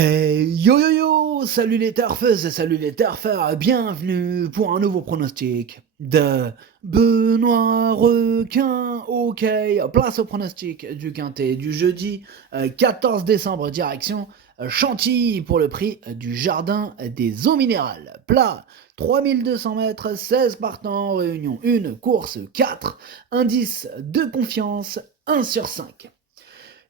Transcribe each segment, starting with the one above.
Yo yo yo, salut les turfeuses et salut les turfeurs, bienvenue pour un nouveau pronostic de Benoît Requin. Ok, place au pronostic du quintet du jeudi 14 décembre, direction Chantilly pour le prix du jardin des eaux minérales. Plat 3200 mètres, 16 partants, réunion 1, course 4, indice de confiance 1 sur 5.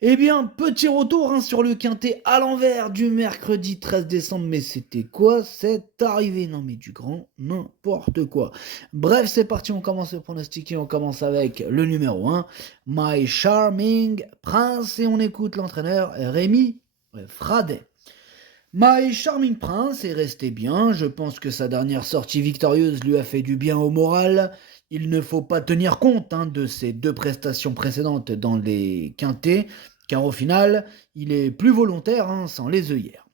Eh bien, petit retour sur le quintet à l'envers du mercredi 13 décembre. Mais c'était quoi cette arrivée? Non mais du grand n'importe quoi. Bref, c'est parti, on commence le pronostiquer. On commence avec le numéro 1, My Charming Prince. Et on écoute l'entraîneur Rémi Fradet. My Charming Prince est resté bien, je pense que sa dernière sortie victorieuse lui a fait du bien au moral. Il ne faut pas tenir compte de ses deux prestations précédentes dans les quintets, car au final, il est plus volontaire sans les œillères.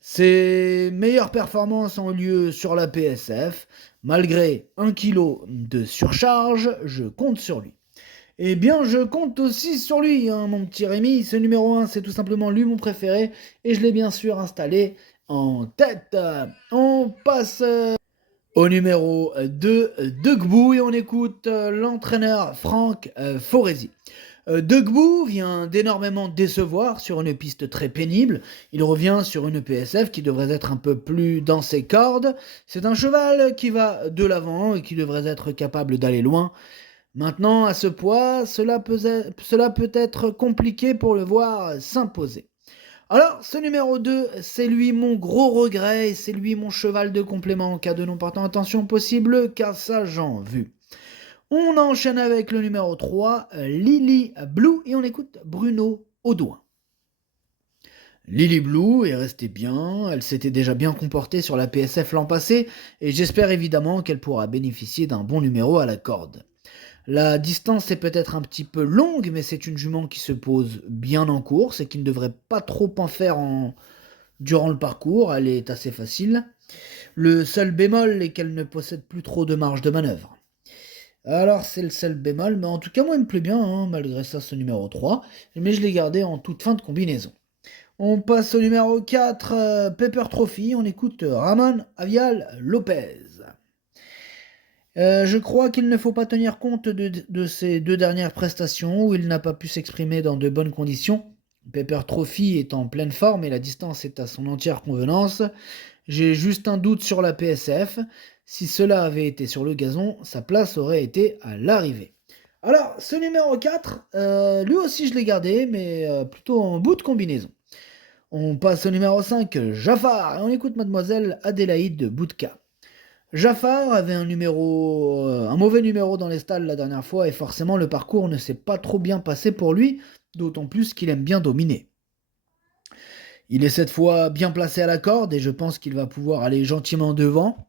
Ses meilleures performances ont lieu sur la PSF. Malgré 1 kg de surcharge, je compte sur lui. Eh bien, je compte aussi sur lui, mon petit Rémi. Ce numéro 1, c'est tout simplement lui mon préféré. Et je l'ai bien sûr installé en tête. On passe au numéro 2 de Gbou et on écoute l'entraîneur Franck Foresi. De Gbou vient d'énormément décevoir sur une piste très pénible. Il revient sur une PSF qui devrait être un peu plus dans ses cordes. C'est un cheval qui va de l'avant et qui devrait être capable d'aller loin. Maintenant, à ce poids, cela peut être compliqué pour le voir s'imposer. Alors, ce numéro 2, c'est lui mon gros regret, c'est lui mon cheval de complément en cas de non portant attention possible, car ça j'en vu. On enchaîne avec le numéro 3, Lily Blue, et on écoute Bruno Audouin. Lily Blue est restée bien, elle s'était déjà bien comportée sur la PSF l'an passé, et j'espère évidemment qu'elle pourra bénéficier d'un bon numéro à la corde. La distance est peut-être un petit peu longue, mais c'est une jument qui se pose bien en course et qui ne devrait pas trop en faire durant le parcours. Elle est assez facile. Le seul bémol est qu'elle ne possède plus trop de marge de manœuvre. Alors c'est le seul bémol, mais en tout cas moi il me plaît bien, malgré ça ce numéro 3, mais je l'ai gardé en toute fin de combinaison. On passe au numéro 4, Pepper Trophy, on écoute Ramon Avial Lopez. Je crois qu'il ne faut pas tenir compte de ses deux dernières prestations où il n'a pas pu s'exprimer dans de bonnes conditions. Pepper Trophy est en pleine forme et la distance est à son entière convenance. J'ai juste un doute sur la PSF. Si cela avait été sur le gazon, sa place aurait été à l'arrivée. Alors, ce numéro 4, lui aussi je l'ai gardé, mais plutôt en bout de combinaison. On passe au numéro 5, Jafar, et on écoute Mademoiselle Adélaïde Boudka. Jafar avait un mauvais numéro dans les stalles la dernière fois et forcément le parcours ne s'est pas trop bien passé pour lui, d'autant plus qu'il aime bien dominer. Il est cette fois bien placé à la corde et je pense qu'il va pouvoir aller gentiment devant.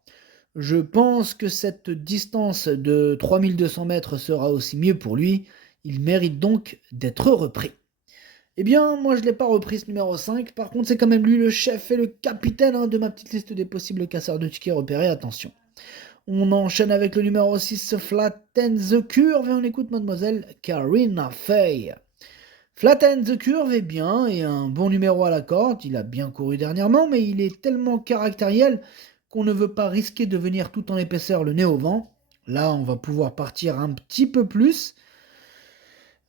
Je pense que cette distance de 3200 mètres sera aussi mieux pour lui. Il mérite donc d'être repris. Eh bien, moi je ne l'ai pas repris ce numéro 5, par contre c'est quand même lui le chef et le capitaine de ma petite liste des possibles casseurs de tickets repérés, attention. On enchaîne avec le numéro 6, Flatten the Curve, et on écoute Mademoiselle Karina Fay. Flatten the Curve est bien et un bon numéro à la corde, il a bien couru dernièrement, mais il est tellement caractériel qu'on ne veut pas risquer de venir tout en épaisseur le nez au vent. Là, on va pouvoir partir un petit peu plus.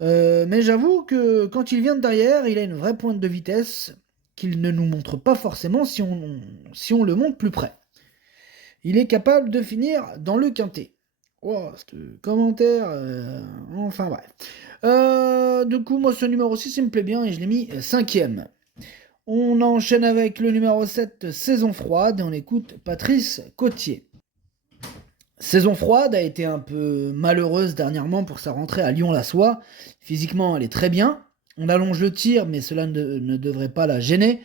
Mais j'avoue que quand il vient de derrière, il a une vraie pointe de vitesse qu'il ne nous montre pas forcément si on le monte plus près. Il est capable de finir dans le quintet. Oh, ce commentaire, enfin bref. Du coup, moi, ce numéro 6, il me plaît bien et je l'ai mis 5ème. On enchaîne avec le numéro 7, Saison froide, et on écoute Patrice Cotier. Saison froide a été un peu malheureuse dernièrement pour sa rentrée à Lyon-la-Soie. Physiquement, elle est très bien. On allonge le tir, mais cela ne devrait pas la gêner.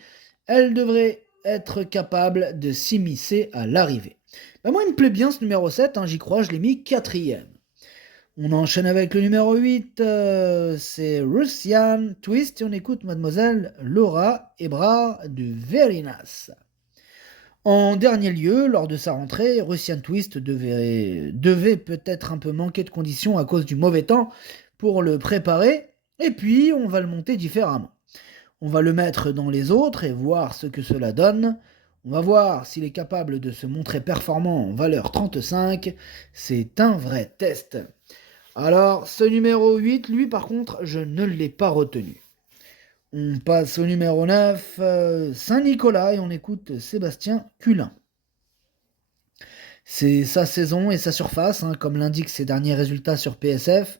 Elle devrait être capable de s'immiscer à l'arrivée. Moi, il me plaît bien ce numéro 7, j'y crois, je l'ai mis 4ème. On enchaîne avec le numéro 8, c'est Russian Twist, et on écoute Mademoiselle Laura Ebrard du Verinas. En dernier lieu, lors de sa rentrée, Russian Twist devait peut-être un peu manquer de conditions à cause du mauvais temps pour le préparer, et puis on va le monter différemment. On va le mettre dans les autres et voir ce que cela donne. On va voir s'il est capable de se montrer performant en valeur 35. C'est un vrai test. Alors, ce numéro 8, lui par contre, je ne l'ai pas retenu. On passe au numéro 9, Saint-Nicolas, et on écoute Sébastien Culin. C'est sa saison et sa surface, comme l'indiquent ses derniers résultats sur PSF.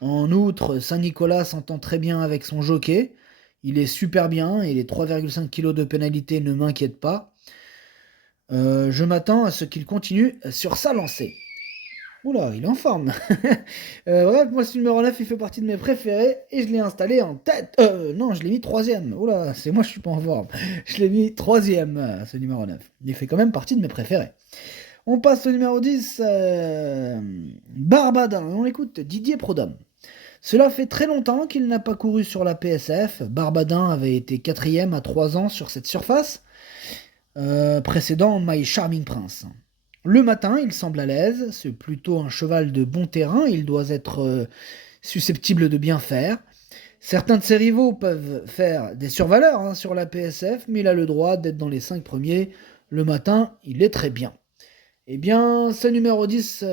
En outre, Saint-Nicolas s'entend très bien avec son jockey. Il est super bien et les 3,5 kg de pénalité ne m'inquiètent pas. Je m'attends à ce qu'il continue sur sa lancée. Oula, il est en forme. Bref, moi ce numéro 9, il fait partie de mes préférés et je l'ai installé en tête. Non, je l'ai mis 3ème. Oula, c'est moi, je suis pas en forme. Je l'ai mis 3ème, ce numéro 9. Il fait quand même partie de mes préférés. On passe au numéro 10, Barbadin. On écoute Didier Prodhomme. Cela fait très longtemps qu'il n'a pas couru sur la PSF. Barbadin avait été 4ème à 3 ans sur cette surface, précédant My Charming Prince. Le matin, il semble à l'aise, c'est plutôt un cheval de bon terrain, il doit être susceptible de bien faire. Certains de ses rivaux peuvent faire des survaleurs sur la PSF, mais il a le droit d'être dans les 5 premiers. Le matin, il est très bien. Eh bien, ce numéro 10,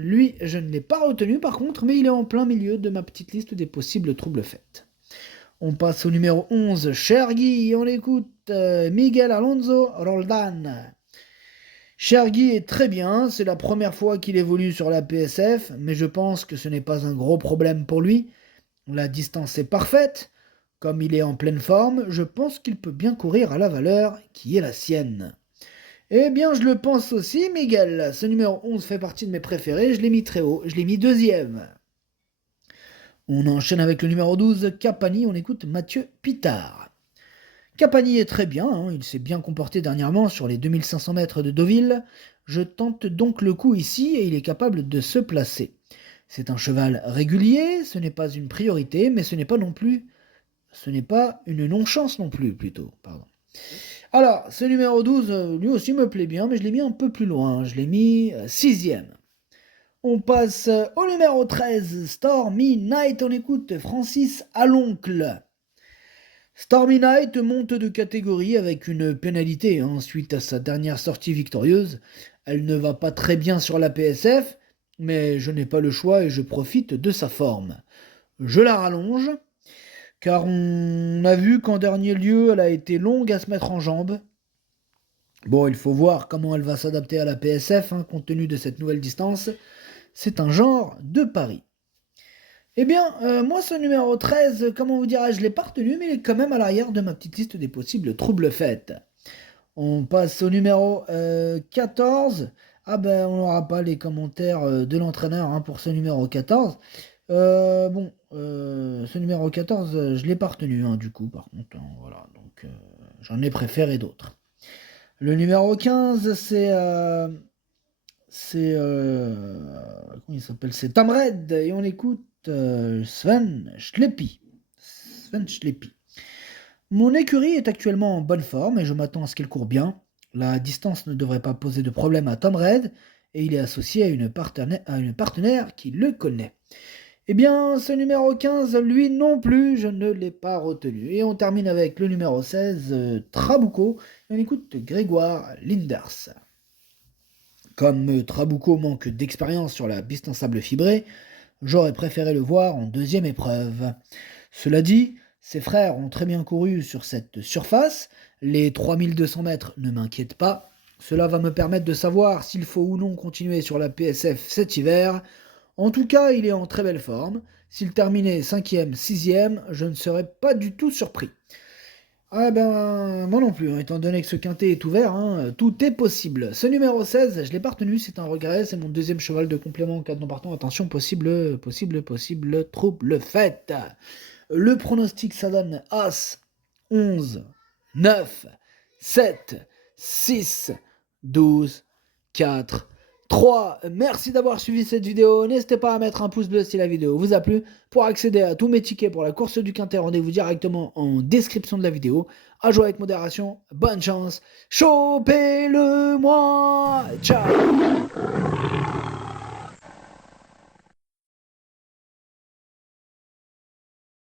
lui, je ne l'ai pas retenu par contre, mais il est en plein milieu de ma petite liste des possibles troubles faits. On passe au numéro 11, Chergui, et on écoute Miguel Alonso Roldan. Chergui est très bien, c'est la première fois qu'il évolue sur la PSF, mais je pense que ce n'est pas un gros problème pour lui. La distance est parfaite. Comme il est en pleine forme, je pense qu'il peut bien courir à la valeur qui est la sienne. Eh bien, je le pense aussi, Miguel. Ce numéro 11 fait partie de mes préférés, je l'ai mis très haut, je l'ai mis 2ème. On enchaîne avec le numéro 12, Capani, on écoute Mathieu Pitard. Capani est très bien, il s'est bien comporté dernièrement sur les 2500 mètres de Deauville. Je tente donc le coup ici et il est capable de se placer. C'est un cheval régulier, ce n'est pas une priorité, mais ce n'est pas une non-chance non plus, plutôt. Pardon. Alors, ce numéro 12, lui aussi me plaît bien, mais je l'ai mis un peu plus loin, je l'ai mis 6ème. On passe au numéro 13, Stormy Night, on écoute Francis Aloncle. Stormy Night monte de catégorie avec une pénalité suite à sa dernière sortie victorieuse. Elle ne va pas très bien sur la PSF, mais je n'ai pas le choix et je profite de sa forme. Je la rallonge, car on a vu qu'en dernier lieu, elle a été longue à se mettre en jambes. Bon, il faut voir comment elle va s'adapter à la PSF, compte tenu de cette nouvelle distance. C'est un genre de pari. Eh bien, moi, ce numéro 13, comment vous dirais-je, je l'ai pas retenu, mais il est quand même à l'arrière de ma petite liste des possibles troubles faits. On passe au numéro 14. Ah ben, on n'aura pas les commentaires de l'entraîneur pour ce numéro 14. Ce numéro 14, je l'ai pas retenu, du coup, par contre. Voilà, donc j'en ai préféré d'autres. Le numéro 15, comment il s'appelle? C'est Tamred, et on écoute Sven Schleppi. Mon écurie est actuellement en bonne forme et je m'attends à ce qu'elle court bien. La distance ne devrait pas poser de problème à Tamred et il est associé à une partenaire qui le connaît. Eh bien, ce numéro 15, lui non plus, je ne l'ai pas retenu. Et on termine avec le numéro 16, Trabucco. Et on écoute Grégoire Linders. Comme Trabucco manque d'expérience sur la piste en sable fibré, j'aurais préféré le voir en 2ème épreuve. Cela dit, ses frères ont très bien couru sur cette surface. Les 3200 mètres ne m'inquiètent pas. Cela va me permettre de savoir s'il faut ou non continuer sur la PSF cet hiver. En tout cas, il est en très belle forme. S'il terminait 5ème, 6ème, je ne serais pas du tout surpris. Ah ben, moi non plus, étant donné que ce quintet est ouvert, tout est possible. Ce numéro 16, je l'ai pas retenu, c'est un regret, c'est mon 2ème cheval de complément en cas de non partant. Attention, possible, trouble fait. Le pronostic, ça donne As, 11, 9, 7, 6, 12, 4, 3. Merci d'avoir suivi cette vidéo. N'hésitez pas à mettre un pouce bleu si la vidéo vous a plu. Pour accéder à tous mes tickets pour la course du quintet, rendez-vous directement en description de la vidéo. À jouer avec modération. Bonne chance. Chopez-le moi. Ciao.